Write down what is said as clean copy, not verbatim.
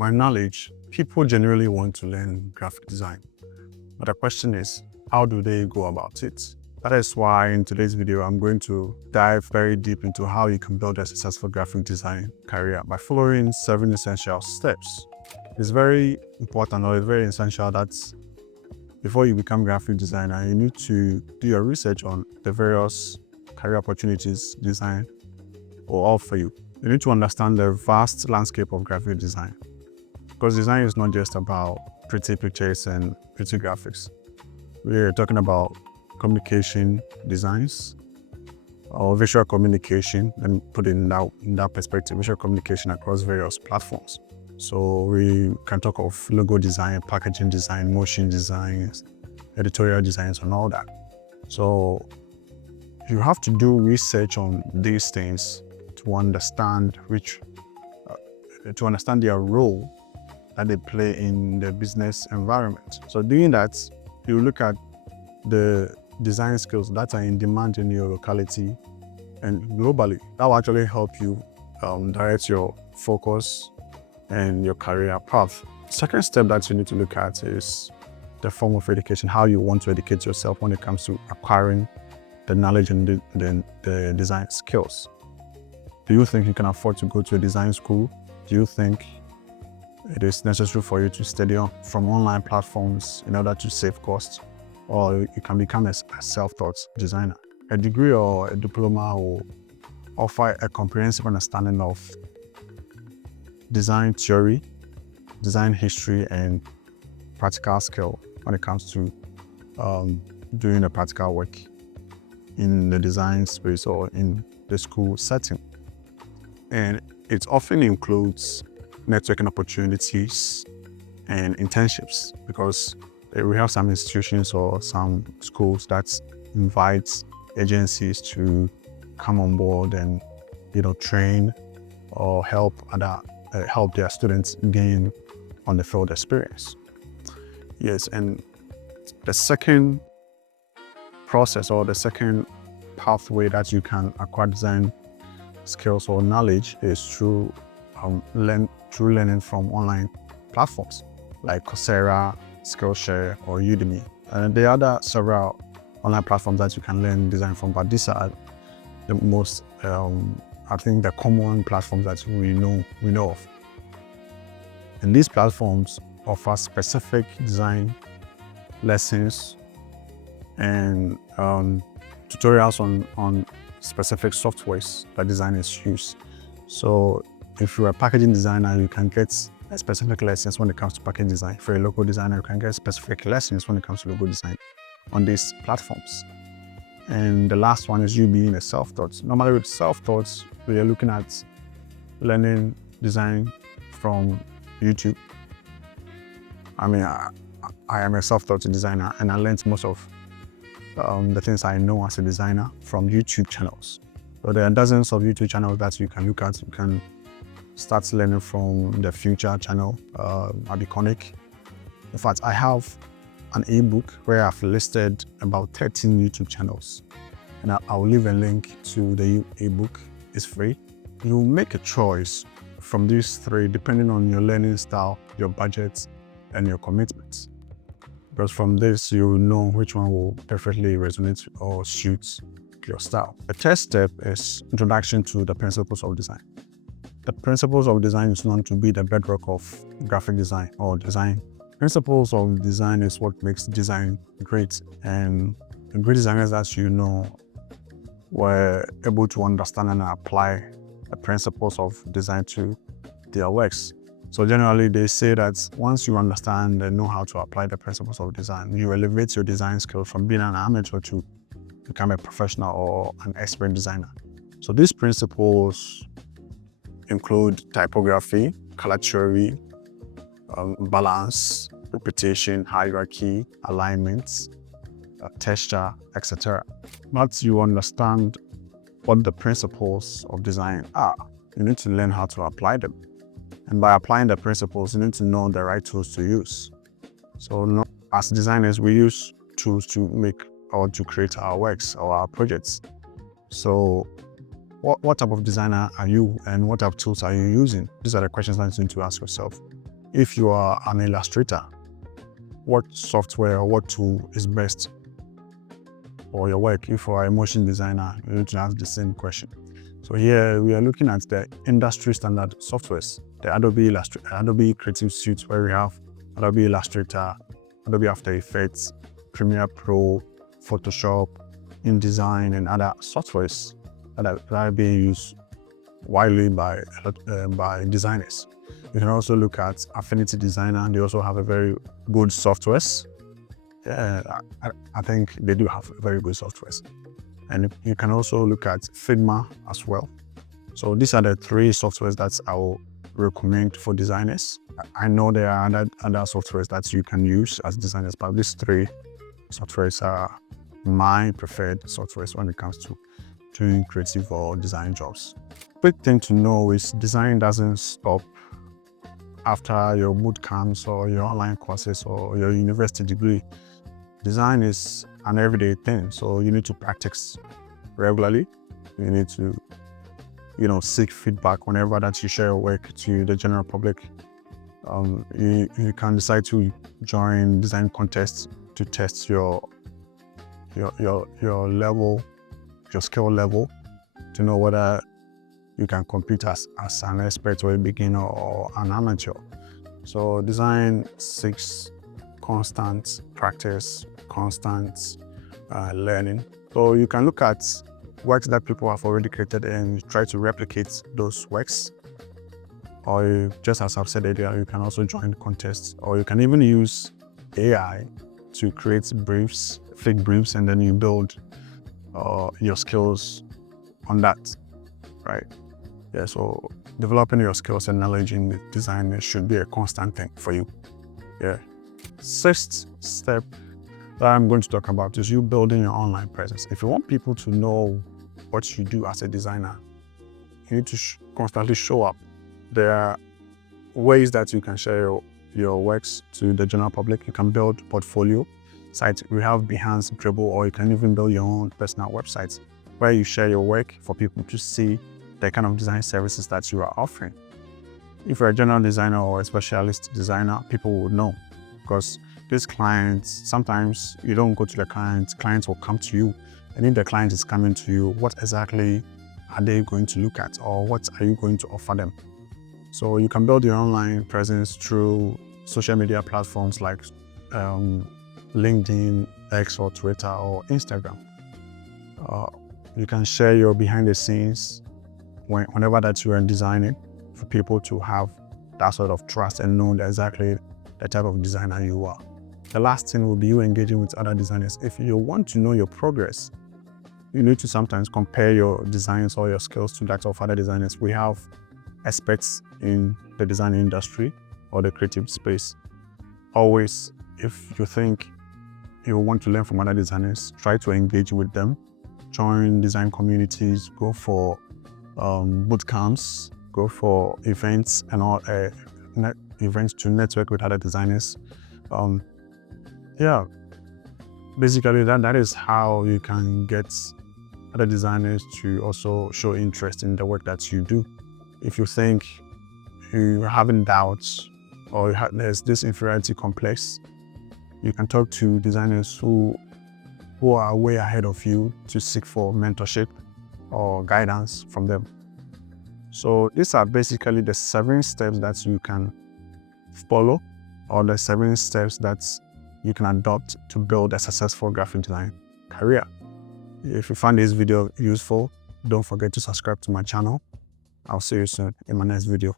my knowledge, people generally want to learn graphic design. But the question is, how do they go about it? That is why in today's video, I'm going to dive very deep into how you can build a successful graphic design career by following 7 essential steps. It's very important, or it's very essential that before you become a graphic designer, you need to do your research on the various career opportunities design will offer you. You need to understand the vast landscape of graphic design, because design is not just about pretty pictures and pretty graphics. We're talking about communication designs or visual communication, and put it in that perspective, visual communication across various platforms. So we can talk of logo design, packaging design, motion designs, editorial designs, and all that. So you have to do research on these things to understand their role that they play in the business environment. So doing that, you look at the design skills that are in demand in your locality and globally. That will actually help you direct your focus and your career path. Second step that you need to look at is the form of education, how you want to educate yourself when it comes to acquiring the knowledge and the design skills. Do you think you can afford to go to a design school? Do you think it is necessary for you to study from online platforms in order to save costs? Or you can become a self-taught designer? A degree or a diploma will offer a comprehensive understanding of design theory, design history, and practical skill when it comes to doing the practical work in the design space or in the school setting. And it often includes networking opportunities and internships, because we have some institutions or some schools that invite agencies to come on board and train or help their students gain on the field experience. Yes, and the second process or the second pathway that you can acquire design skills or knowledge is through learning from online platforms like Coursera, Skillshare, or Udemy. And there are other several online platforms that you can learn design from, but these are the most, I think, the common platforms that we know of. And these platforms offer specific design lessons and tutorials on specific softwares that designers use. So if you're a packaging designer, you can get specific lessons when it comes to packaging design. For a logo designer, you can get specific lessons when it comes to logo design on these platforms. And the last one is you being a self-taught. Normally with self-taught, we are looking at learning design from YouTube. I mean, I am a self-taught designer, and I learned most of the things I know as a designer from YouTube channels. So there are dozens of YouTube channels that you can look at. You can start learning from the Future channel, Abiconic. In fact, I have an ebook where I've listed about 13 YouTube channels, and I'll leave a link to the ebook. It's free. You make a choice from these three depending on your learning style, your budget, and your commitments. Because from this, you will know which one will perfectly resonate or suit your style. The third step is introduction to the principles of design. The principles of design is known to be the bedrock of graphic design or design. Principles of design is what makes design great, and the great designers that were able to understand and apply the principles of design to their works. So generally, they say that once you understand and know how to apply the principles of design, you elevate your design skills from being an amateur to become a professional or an expert designer. So these principles include typography, color theory, balance, repetition, hierarchy, alignments, texture, etc. Once you understand what the principles of design are, you need to learn how to apply them. And by applying the principles, you need to know the right tools to use. So as designers, we use tools to make or to create our works or our projects. So what type of designer are you, and what type of tools are you using? These are the questions that you need to ask yourself. If you are an illustrator, what software or what tool is best for your work? If you are a motion designer, you need to ask the same question. So here we are looking at the industry standard softwares, the Adobe Creative Suite, where we have Adobe Illustrator, Adobe After Effects, Premiere Pro, Photoshop, InDesign, and other softwares that are being used widely by designers. You can also look at Affinity Designer. They also have a very good softwares. Yeah, I think they do have very good softwares. And you can also look at Figma as well. So these are the 3 softwares that I will recommend for designers. I know there are other softwares that you can use as designers, but these 3 softwares are my preferred softwares when it comes to doing creative or design jobs. Quick thing to know is design doesn't stop after your boot camps or your online courses or your university degree. Design is an everyday thing, so you need to practice regularly. You need to, seek feedback whenever that you share your work to the general public. You can decide to join design contests to test your level, your skill level, to know whether you can compete as an expert or a beginner or an amateur. So design seeks constant practice, constant learning. So you can look at works that people have already created and try to replicate those works. Or just as I've said earlier, you can also join contests, or you can even use AI to create briefs, fake briefs, and then you build your skills on that, right? Yeah, so developing your skills and knowledge in design should be a constant thing for you. Yeah. 6th step that I'm going to talk about is you building your online presence. If you want people to know what you do as a designer, you need to constantly show up. There are ways that you can share your works to the general public. You can build portfolio sites. We have Behance, Dribble, or you can even build your own personal websites where you share your work for people to see the kind of design services that you are offering. If you're a general designer or a specialist designer, people will know, because these clients, sometimes you don't go to the clients will come to you. And if the client is coming to you, what exactly are they going to look at, or what are you going to offer them? So you can build your online presence through social media platforms like LinkedIn, X, or Twitter, or Instagram. You can share your behind the scenes whenever that you are designing, for people to have that sort of trust and know exactly the type of designer you are. The last thing will be you engaging with other designers. If you want to know your progress, you need to sometimes compare your designs or your skills to that of other designers. We have experts in the design industry or the creative space. Always, if you think you want to learn from other designers, try to engage with them. Join design communities, go for boot camps, go for events and all events to network with other designers. Yeah, basically that is how you can get other designers to also show interest in the work that you do. If you think you're having doubts or there's this inferiority complex, you can talk to designers who are way ahead of you to seek for mentorship or guidance from them. So these are basically the 7 steps that you can follow, or the 7 steps that you can adopt to build a successful graphic design career. If you find this video useful, don't forget to subscribe to my channel. I'll see you soon in my next video.